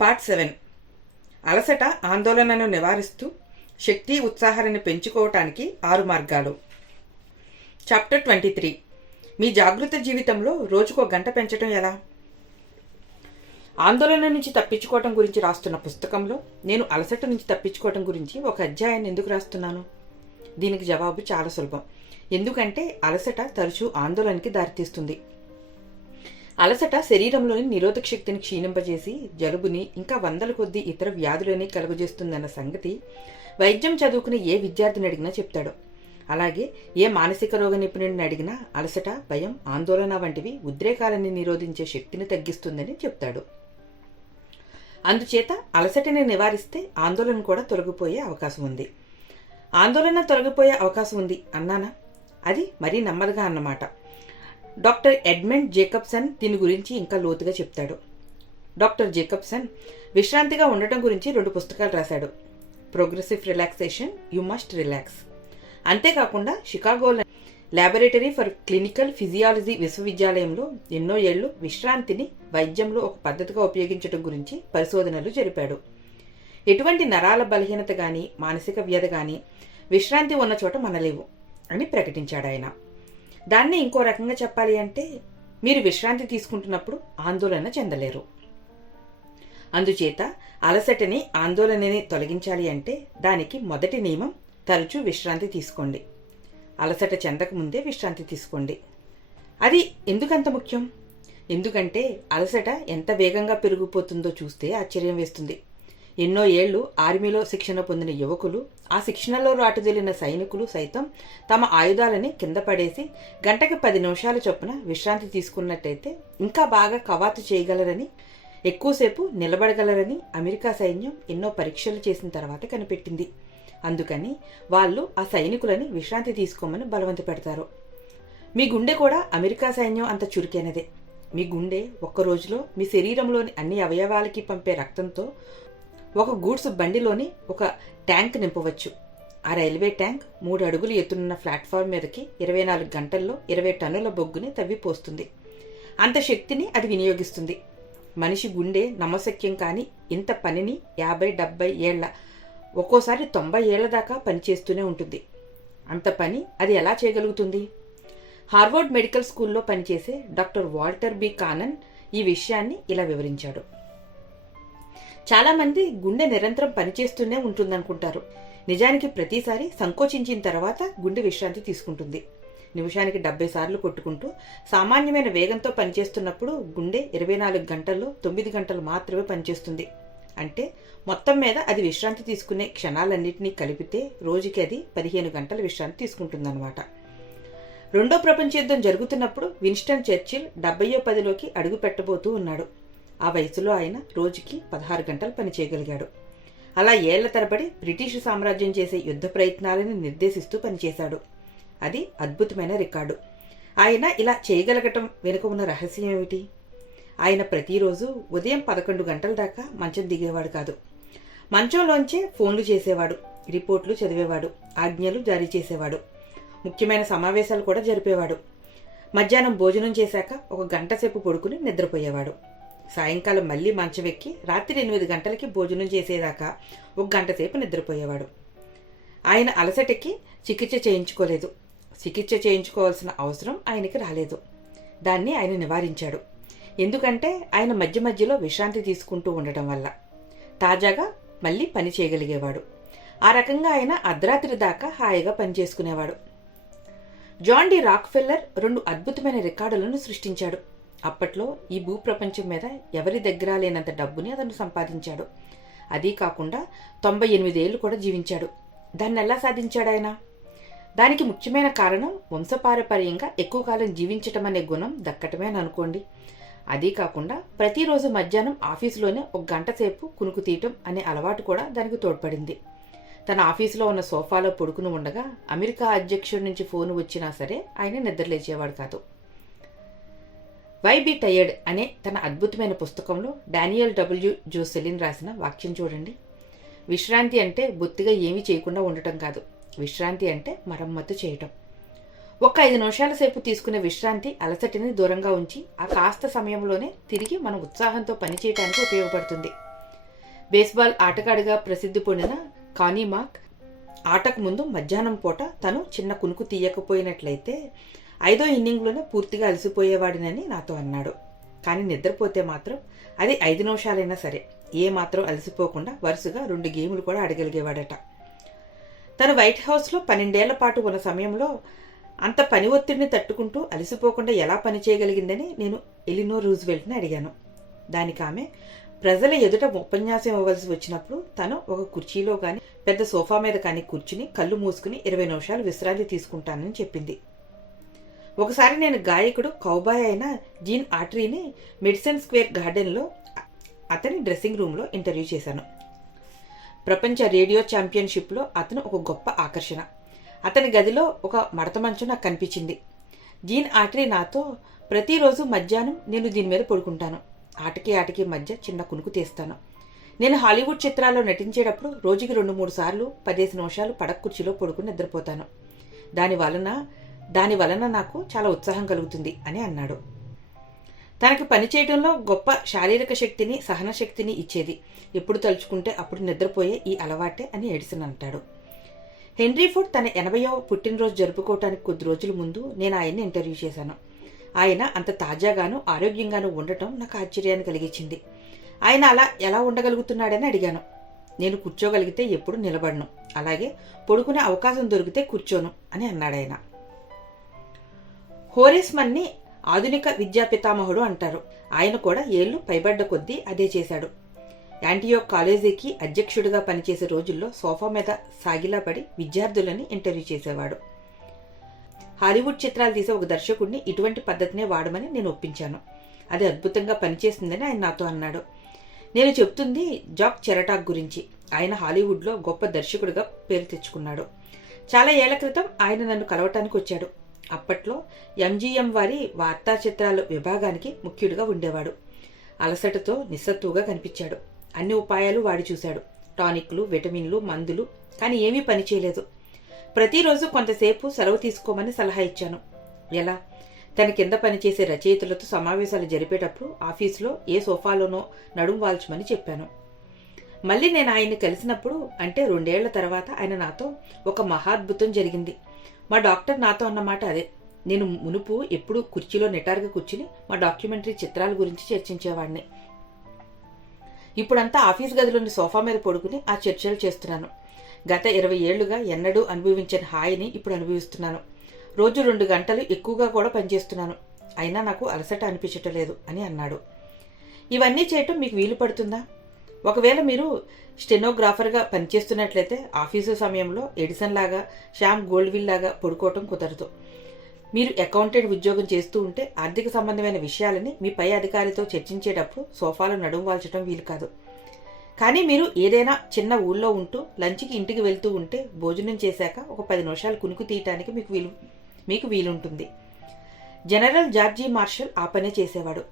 Part 7. అలసట ఆందోళనను నివారిస్తూ శక్తి ఉత్సాహాన్ని పెంచుకోవటానికి 6 మార్గాలు. చాప్టర్ 23. మీ జాగృత జీవితంలో రోజుకో గంట పెంచడం ఎలా? ఆందోళన నుంచి తప్పించుకోవటం గురించి రాస్తున్న పుస్తకంలో నేను అలసట నుంచి తప్పించుకోవటం గురించి ఒక అధ్యాయాన్ని ఎందుకు రాస్తున్నాను? దీనికి జవాబు చాలా సులభం. ఎందుకంటే అలసట తరచూ ఆందోళనకి దారితీస్తుంది. అలసట శరీరంలోని నిరోధక శక్తిని క్షీణింపజేసి జలుబుని ఇంకా వందల కొద్దీ ఇతర వ్యాధులని కలుగజేస్తుందన్న సంగతి వైద్యం చదువుకునే ఏ విద్యార్థిని అడిగినా చెప్తాడు. అలాగే ఏ మానసిక రోగ నిపుణుడిని అడిగినా అలసట, భయం, ఆందోళన వంటివి ఉద్రేకాలని నిరోధించే శక్తిని తగ్గిస్తుందని చెప్తాడు. అందుచేత అలసటని నివారిస్తే ఆందోళన కూడా తొలగిపోయే అవకాశం ఉంది. ఆందోళన తొలగిపోయే అవకాశం ఉంది అన్నానా? అది మరీ నెమ్మదిగా అన్నమాట. డాక్టర్ ఎడ్మండ్ జేకబ్సన్ దీని గురించి ఇంకా లోతుగా చెప్తాడు. డాక్టర్ జేకబ్సన్ విశ్రాంతిగా ఉండటం గురించి 2 పుస్తకాలు రాశాడు. Progressive relaxation, you must relax. అంతేకాకుండా షికాగోలో ల్యాబొరేటరీ ఫర్ క్లినికల్ ఫిజియాలజీ విశ్వవిద్యాలయంలో ఎన్నో ఏళ్లు విశ్రాంతిని వైద్యంలో ఒక పద్ధతిగా ఉపయోగించడం గురించి పరిశోధనలు జరిపాడు. ఎటువంటి నరాల బలహీనత కానీ మానసిక వ్యధ కానీ విశ్రాంతి ఉన్న చోట మనలేవు అని ప్రకటించాడు ఆయన. దాన్ని ఇంకో రకంగా చెప్పాలి అంటే మీరు విశ్రాంతి తీసుకుంటున్నప్పుడు ఆందోళన చెందలేరు. అందుచేత అలసటని, ఆందోళనని తొలగించాలి అంటే దానికి మొదటి నియమం తరచూ విశ్రాంతి తీసుకోండి. అలసట చెందకముందే విశ్రాంతి తీసుకోండి. అది ఎందుకంత ముఖ్యం? ఎందుకంటే అలసట ఎంత వేగంగా పెరిగిపోతుందో చూస్తే ఆశ్చర్యం వేస్తుంది. ఎన్నో ఏళ్లు ఆర్మీలో శిక్షణ పొందిన యువకులు, ఆ శిక్షణలో రాటుదేలిన సైనికులు సైతం తమ ఆయుధాలని కింద పడేసి గంటకి 10 నిమిషాల చొప్పున విశ్రాంతి తీసుకున్నట్టయితే ఇంకా బాగా కవాతు చేయగలరని, ఎక్కువసేపు నిలబడగలరని అమెరికా సైన్యం ఎన్నో పరీక్షలు చేసిన తర్వాత కనిపెట్టింది. అందుకని వాళ్ళు ఆ సైనికులని విశ్రాంతి తీసుకోమని బలవంత పెడతారు. మీ గుండె కూడా అమెరికా సైన్యం అంత చురుకైనదే. మీ గుండె ఒక్క రోజులో మీ శరీరంలోని అన్ని అవయవాలకి పంపే రక్తంతో ఒక గూడ్స్ బండిలోని ఒక ట్యాంక్ నింపవచ్చు. ఆ రైల్వే ట్యాంక్ 3 అడుగులు ఎత్తున్న ప్లాట్ఫామ్ మీదకి 24 గంటల్లో 20 టన్నుల బొగ్గుని తవ్విపోస్తుంది. అంత శక్తిని అది వినియోగిస్తుంది. మనిషి గుండె నమ్మశక్యం కాని ఇంత పనిని 50-70 ఏళ్ల, ఒక్కోసారి 90 ఏళ్ల దాకా పనిచేస్తూనే ఉంటుంది. అంత పని అది ఎలా చేయగలుగుతుంది? హార్వర్డ్ మెడికల్ స్కూల్లో పనిచేసే డాక్టర్ వాల్టర్ బి కానన్ ఈ విషయాన్ని ఇలా వివరించాడు. చాలామంది గుండె నిరంతరం పనిచేస్తూనే ఉంటుందనుకుంటారు. నిజానికి ప్రతిసారి సంకోచించిన తర్వాత గుండె విశ్రాంతి తీసుకుంటుంది. నిమిషానికి 70 సార్లు కొట్టుకుంటూ సామాన్యమైన వేగంతో పనిచేస్తున్నప్పుడు గుండె 24 గంటల్లో 9 గంటలు మాత్రమే పనిచేస్తుంది. అంటే మొత్తం మీద అది విశ్రాంతి తీసుకునే క్షణాలన్నింటినీ కలిపితే రోజుకి అది 15 గంటల విశ్రాంతి తీసుకుంటుందన్నమాట. 2వ ప్రపంచ యుద్ధం జరుగుతున్నప్పుడు విన్స్టన్ చర్చిల్ 70వ పదిలోకి అడుగు పెట్టబోతూ ఉన్నాడు. ఆ వయసులో ఆయన రోజుకి 16 గంటలు పని చేయగలిగాడు. అలా ఏళ్ల తరబడి బ్రిటిష్ సామ్రాజ్యం చేసే యుద్ధ ప్రయత్నాలను నిర్దేశిస్తూ పనిచేశాడు. అది అద్భుతమైన రికార్డు. ఆయన ఇలా చేయగలగటం వెనుక ఉన్న రహస్యం ఏమిటి? ఆయన ప్రతిరోజు ఉదయం 11 గంటల దాకా మంచం దిగేవాడు కాదు. మంచంలోంచే ఫోన్లు చేసేవాడు, రిపోర్ట్లు చదివేవాడు, ఆజ్ఞలు జారీ చేసేవాడు, ముఖ్యమైన సమావేశాలు కూడా జరిపేవాడు. మధ్యాహ్నం భోజనం చేశాక 1 గంట సేపు పడుకుని నిద్రపోయేవాడు. సాయంకాలం మళ్ళీ మంచం ఎక్కి రాత్రి 8 గంటలకి భోజనం చేసేదాకా 1 గంట సేపు నిద్రపోయేవాడు. ఆయన అలసటకి చికిత్స చేయించుకోలేదు. చికిత్స చేయించుకోవాల్సిన అవసరం ఆయనకి రాలేదు. దాన్ని ఆయన నివారించాడు. ఎందుకంటే ఆయన మధ్య మధ్యలో విశ్రాంతి తీసుకుంటూ ఉండటం వల్ల తాజాగా మళ్ళీ పని చేయగలిగేవాడు. ఆ రకంగా ఆయన అర్ధరాత్రి దాకా హాయిగా పనిచేసుకునేవాడు. జాన్ డి రాక్ఫెల్లర్ 2 అద్భుతమైన రికార్డులను సృష్టించాడు. అప్పట్లో ఈ భూప్రపంచం మీద ఎవరి దగ్గర లేనంత డబ్బుని అతను సంపాదించాడు. అదీ కాకుండా 98 ఏళ్ళు కూడా జీవించాడు. దాన్ని ఎలా సాధించాడు ఆయన? దానికి ముఖ్యమైన కారణం వంశపారపర్యంగా ఎక్కువ కాలం జీవించటం అనే గుణం దక్కటమే అని అనుకోండి. అదీ కాకుండా ప్రతిరోజు మధ్యాహ్నం ఆఫీసులోనే 1 గంట సేపు కునుకు తీయటం అనే అలవాటు కూడా దానికి తోడ్పడింది. తన ఆఫీసులో ఉన్న సోఫాలో పడుకుని ఉండగా అమెరికా అధ్యక్షుడి నుంచి ఫోన్ వచ్చినా సరే ఆయన నిద్రలేచేవాడు కాదు. వై బి టైర్డ్ అనే తన అద్భుతమైన పుస్తకంలో డానియల్ డబ్ల్యూ జోసెలిన్ రాసిన వాక్యం చూడండి. విశ్రాంతి అంటే బొత్తిగా ఏమీ చేయకుండా ఉండటం కాదు. విశ్రాంతి అంటే మరమ్మతు చేయటం. ఒక 5 నిమిషాల సేపు తీసుకునే విశ్రాంతి అలసటిని దూరంగా ఉంచి ఆ కాస్త సమయంలోనే తిరిగి మన ఉత్సాహంతో పనిచేయడానికి ఉపయోగపడుతుంది. బేస్బాల్ ఆటగాడిగా ప్రసిద్ధి పొందిన కానీ మాక్ ఆటకు ముందు మధ్యాహ్నం పూట తను చిన్న కునుకు తీయకపోయినట్లయితే 5వ ఇన్నింగ్లోనే పూర్తిగా అలసిపోయేవాడినని నాతో అన్నాడు. కానీ నిద్రపోతే మాత్రం అది 5 నిమిషాలైనా సరే ఏ మాత్రం అలసిపోకుండా వరుసగా 2 గేములు కూడా ఆడగలిగేవాడట. తను వైట్ హౌస్లో 12 ఏళ్ల పాటు ఉన్న సమయంలో అంత పని ఒత్తిడిని తట్టుకుంటూ అలసిపోకుండా ఎలా పని చేయగలిగిందని నేను ఎలినోర్ రూజ్వెల్ట్ని అడిగాను. దానికి ఆమె ప్రజల ఎదుట ఉపన్యాసం ఇవ్వవలసి వచ్చినప్పుడు తను ఒక కుర్చీలో కానీ పెద్ద సోఫా మీద కానీ కూర్చుని కళ్ళు మూసుకుని 20 నిమిషాలు విశ్రాంతి తీసుకుంటానని చెప్పింది. ఒకసారి నేను గాయకుడు కౌబాయ్ అయిన జీన్ ఆట్రీని మెడిసన్ స్క్వేర్ గార్డెన్లో అతని డ్రెస్సింగ్ రూమ్లో ఇంటర్వ్యూ చేశాను. ప్రపంచ రేడియో ఛాంపియన్షిప్లో అతను ఒక గొప్ప ఆకర్షణ. అతని గదిలో ఒక మడత మంచం నాకు కనిపించింది. జీన్ ఆట్రీ నాతో, ప్రతిరోజు మధ్యాహ్నం నేను దీని మీద పడుకుంటాను. ఆటకి మధ్య చిన్న కునుకు తీస్తాను. నేను హాలీవుడ్ చిత్రాల్లో నటించేటప్పుడు రోజుకి 2-3 సార్లు 15 నిమిషాలు పడక కుర్చీలో పడుకుని నిద్రపోతాను. దాని వలన నాకు చాలా ఉత్సాహం కలుగుతుంది అని అన్నాడు. తనకి పని చేయడంలో గొప్ప శారీరక శక్తిని, సహన శక్తిని ఇచ్చేది ఎప్పుడు తలుచుకుంటే అప్పుడు నిద్రపోయే ఈ అలవాటే అని ఎడిసన్ అంటాడు. హెన్రీ ఫోర్డ్ తన 80వ పుట్టినరోజు జరుపుకోవటానికి కొద్ది రోజుల ముందు నేను ఆయన్ని ఇంటర్వ్యూ చేశాను. ఆయన అంత తాజాగాను ఆరోగ్యంగాను ఉండటం నాకు ఆశ్చర్యాన్ని కలిగించింది. ఆయన అలా ఎలా ఉండగలుగుతున్నాడని అడిగాను. నేను కూర్చోగలిగితే ఎప్పుడు నిలబడను, అలాగే పడుకునే అవకాశం దొరికితే కూర్చోను అని అన్నాడు ఆయన. హోరేస్ మన్ని ఆధునిక విద్యా పితామహుడు అంటారు. ఆయన కూడా ఏళ్లు పైబడ్డ కొద్దీ అదే చేశాడు. యాంటియోక్ కాలేజీకి అధ్యక్షుడిగా పనిచేసే రోజుల్లో సోఫా మీద సాగిలా పడి విద్యార్థులని ఇంటర్వ్యూ చేసేవాడు. హాలీవుడ్ చిత్రాలు తీసే ఒక దర్శకుడిని ఇటువంటి పద్ధతినే వాడమని నేను ఒప్పించాను. అది అద్భుతంగా పనిచేస్తుందని ఆయన నాతో అన్నాడు. నేను చెప్తుంది జాక్ చెరటాక్ గురించి. ఆయన హాలీవుడ్లో గొప్ప దర్శకుడిగా పేరు తెచ్చుకున్నాడు. చాలా ఏళ్ల క్రితం ఆయన నన్ను కలవటానికి వచ్చాడు. అప్పట్లో ఎంజీఎం వారి వార్తా చిత్రాల విభాగానికి ముఖ్యుడిగా ఉండేవాడు. అలసటతో నిస్సత్తుగా కనిపించాడు. అన్ని ఉపాయాలు వాడి చూశాడు, టానిక్లు, విటమిన్లు, మందులు, కానీ ఏమీ పనిచేయలేదు. ప్రతిరోజు కొంతసేపు సెలవు తీసుకోమని సలహా ఇచ్చాను. ఎలా? తన కింద పనిచేసే రచయితలతో సమావేశాలు జరిపేటప్పుడు ఆఫీసులో ఏ సోఫాలోనో నడుం వాల్చమని చెప్పాను. మళ్ళీ నేను ఆయన్ని కలిసినప్పుడు, అంటే 2 ఏళ్ల తర్వాత, ఆయన నాతో, ఒక మహాద్భుతం జరిగింది. మా డాక్టర్ నాతో అన్నమాట అదే. నేను మునుపు ఎప్పుడూ కుర్చీలో నిటారుగా కూర్చుని మా డాక్యుమెంటరీ చిత్రాల గురించి చర్చించేవాడిని. ఇప్పుడంతా ఆఫీస్ గదిలోని సోఫా మీద పడుకుని ఆ చర్చలు చేస్తున్నాను. గత 20 ఏళ్లుగా ఎన్నడూ అనుభవించని హాయిని ఇప్పుడు అనుభవిస్తున్నాను. రోజు 2 గంటలు ఎక్కువగా కూడా పనిచేస్తున్నాను. అయినా నాకు అలసట అనిపించటం లేదు అని అన్నాడు. ఇవన్నీ చేయటం మీకు వీలు పడుతుందా? ఒకవేళ మీరు స్టెనోగ్రాఫర్గా పనిచేస్తున్నట్లయితే ఆఫీసు సమయంలో ఎడిసన్ లాగా, శ్యామ్ గోల్డ్విల్ లాగా పడుకోవటం కుదరదు. మీరు అకౌంటెంట్ ఉద్యోగం చేస్తూ ఉంటే ఆర్థిక సంబంధమైన విషయాలని మీ పై అధికారితో చర్చించేటప్పుడు సోఫాలో నడుం వాల్చడం వీలు కాదు. కానీ మీరు ఏదైనా చిన్న ఊళ్ళో ఉంటూ లంచ్కి ఇంటికి వెళ్తూ ఉంటే భోజనం చేశాక ఒక 10 నిమిషాలు కునుకు తీయటానికి మీకు వీలుంటుంది. జనరల్ జార్జీ మార్షల్ ఆ పనే చేసేవాడు.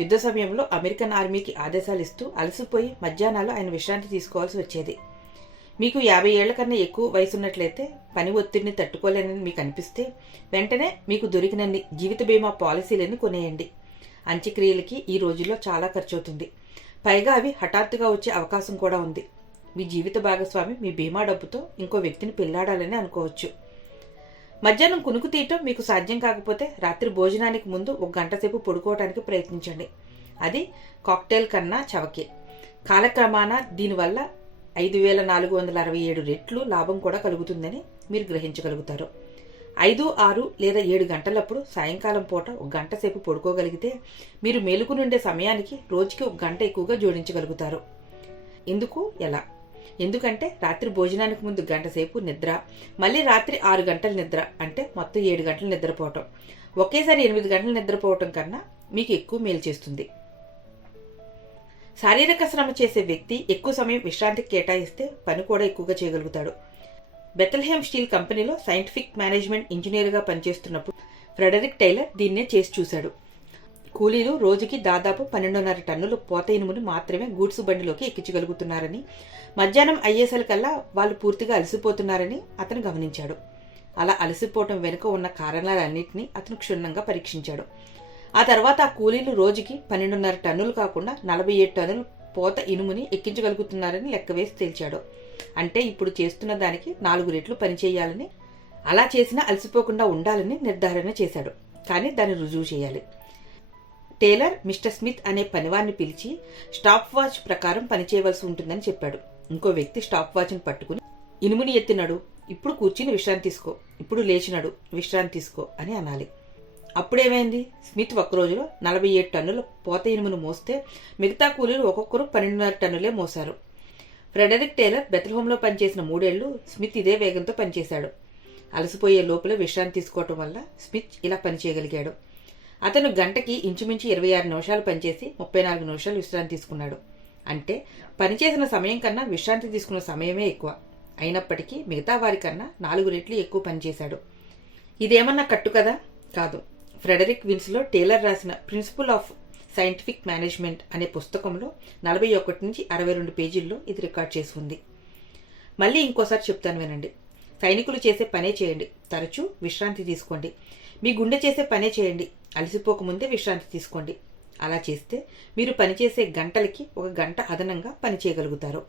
యుద్ధ సమయంలో అమెరికన్ ఆర్మీకి ఆదేశాలు ఇస్తూ అలసిపోయి మధ్యాహ్నాలు ఆయన విశ్రాంతి తీసుకోవాల్సి వచ్చేది. మీకు 50 ఏళ్ల కన్నా ఎక్కువ వయసున్నట్లయితే, పని ఒత్తిడిని తట్టుకోలేనని మీకు అనిపిస్తే, వెంటనే మీకు దొరికినన్ని జీవిత బీమా పాలసీలని కొనేయండి. అంత్యక్రియలకి ఈ రోజుల్లో చాలా ఖర్చు అవుతుంది. పైగా అవి హఠాత్తుగా వచ్చే అవకాశం కూడా ఉంది. మీ జీవిత భాగస్వామి మీ బీమా డబ్బుతో ఇంకో వ్యక్తిని పెళ్లాడాలని అనుకోవచ్చు. మధ్యాహ్నం కునుకు తీయటం మీకు సాధ్యం కాకపోతే రాత్రి భోజనానికి ముందు 1 గంట సేపు పడుకోవడానికి ప్రయత్నించండి. అది కాక్టైల్ కన్నా చవకే. కాలక్రమాన దీనివల్ల 5467 రెట్లు లాభం కూడా కలుగుతుందని మీరు గ్రహించగలుగుతారు. 5, 6 లేదా 7 గంటలప్పుడు సాయంకాలం పూట 1 గంట సేపు పడుకోగలిగితే మీరు మేలుకునుండే సమయానికి రోజుకి 1 గంట ఎక్కువగా జోడించగలుగుతారు. ఎలా? ఎందుకంటే రాత్రి భోజనానికి ముందు 1 గంట సేపు నిద్ర, మళ్ళీ రాత్రి 6 గంటల నిద్ర, అంటే మొత్తం 7 గంటలు నిద్రపోవటం. ఒకేసారి 8 గంటలు నిద్రపోవటం కన్నా మీకు ఎక్కువ మేలు చేస్తుంది. శారీరక శ్రమ చేసే వ్యక్తి ఎక్కువ సమయం విశ్రాంతికి కేటాయిస్తే పని కూడా ఎక్కువగా చేయగలుగుతాడు. బెథల్హేమ్ స్టీల్ కంపెనీలో సైంటిఫిక్ మేనేజ్మెంట్ ఇంజనీర్గా పనిచేస్తున్నప్పుడు ఫ్రెడరిక్ టైలర్ దీన్నే చేసి చూశాడు. కూలీలు రోజుకి దాదాపు 12.5 టన్నుల పోత ఇనుముని మాత్రమే గూడ్స్ బండిలోకి ఎక్కించగలుగుతున్నారని, మధ్యాహ్నం అయ్యేసరికల్లా వాళ్ళు పూర్తిగా అలసిపోతున్నారని అతను గమనించాడు. అలా అలసిపోవటం వెనుక ఉన్న కారణాలన్నింటినీ అతను క్షుణ్ణంగా పరీక్షించాడు. ఆ తర్వాత ఆ కూలీలు రోజుకి 12.5 టన్నులు కాకుండా 47 టన్నులు పోత ఇనుముని ఎక్కించగలుగుతున్నారని లెక్కవేసి తేల్చాడు. అంటే ఇప్పుడు చేస్తున్న దానికి 4 రెట్లు పనిచేయాలని, అలా చేసినా అలసిపోకుండా ఉండాలని నిర్ధారణ చేశాడు. కానీ దాన్ని రుజువు చేయాలి. టేలర్ మిస్టర్ స్మిత్ అనే పనివాడిని పిలిచి స్టాప్ వాచ్ ప్రకారం పనిచేయవలసి ఉంటుందని చెప్పాడు. ఇంకో వ్యక్తి స్టాప్ వాచ్ని పట్టుకుని ఇనుముని ఎత్తినాడు, ఇప్పుడు కూర్చుని విశ్రాంతి తీసుకో, ఇప్పుడు లేచినాడు విశ్రాంతి తీసుకో అని అనాలి. అప్పుడేమైంది? స్మిత్ ఒక్క రోజులో 47 టన్నుల పోత ఇనుమును మోస్తే మిగతా కూలీలు ఒక్కొక్కరు 12.5 టన్నులే మోశారు. ఫ్రెడరిక్ టేలర్ బెత్లెహేమ్లో పనిచేసిన 3 ఏళ్లు స్మిత్ ఇదే వేగంతో పనిచేశాడు. అలసిపోయే లోపల విశ్రాంతి తీసుకోవటం వల్ల స్మిత్ ఇలా పనిచేయగలిగాడు. అతను గంటకి ఇంచుమించు 26 నిమిషాలు పనిచేసి 34 నిమిషాలు విశ్రాంతి తీసుకున్నాడు. అంటే పనిచేసిన సమయం కన్నా విశ్రాంతి తీసుకున్న సమయమే ఎక్కువ. అయినప్పటికీ మిగతా వారికన్నా 4 రెట్లు ఎక్కువ పనిచేశాడు. ఇదేమన్నా కట్టు కదా? కాదు. ఫ్రెడరిక్ విన్స్లో టేలర్ రాసిన ప్రిన్సిపల్ ఆఫ్ సైంటిఫిక్ మేనేజ్మెంట్ అనే పుస్తకంలో 41 నుంచి 62 పేజీల్లో ఇది రికార్డ్ చేసి ఉంది. మళ్ళీ ఇంకోసారి చెప్తాను వినండి. సైనికులు చేసే పనే చేయండి, తరచూ విశ్రాంతి తీసుకోండి. మీ గుండె చేసే పనే చేయండి, అలసిపోకముందే విశ్రాంతి తీసుకోండి. అలా చేస్తే మీరు పనిచేసే గంటలకి 1 గంట అదనంగా పనిచేయగలుగుతారు.